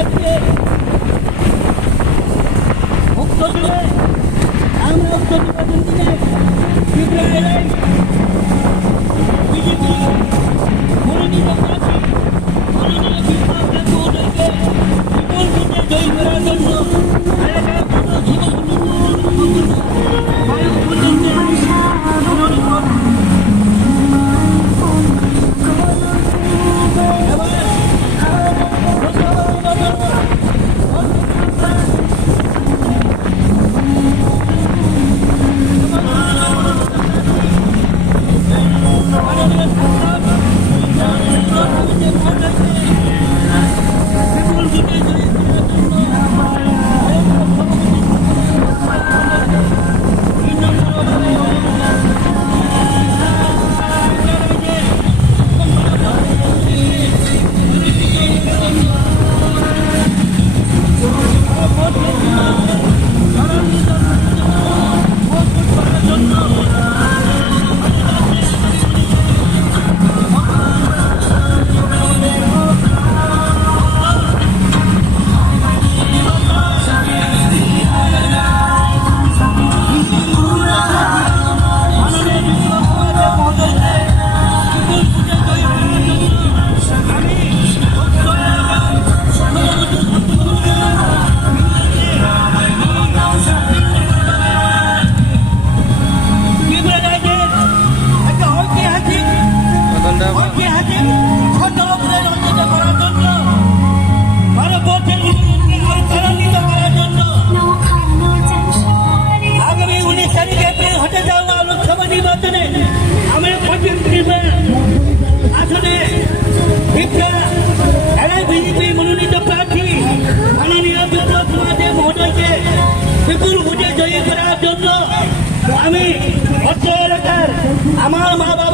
আজকে উক্ত দিনে আমরা উক্ত নির্বাচন দিনে ত্রিপুরা এলাকায় বিজেপি মনোনীত প্রার্থী মাননীয় বিপ্লব দেব মহোদয়কে বিপুল ভোটে জয়ী করার জন্য এলাকার যত যুবক বিজেপি মনোনীত প্রার্থী মাননীয় বিপ্লব দেব মহোদয়কে বিপুল ভোটে জয়ী করার জন্য আমি অত্র এলাকার আমার মা বাবা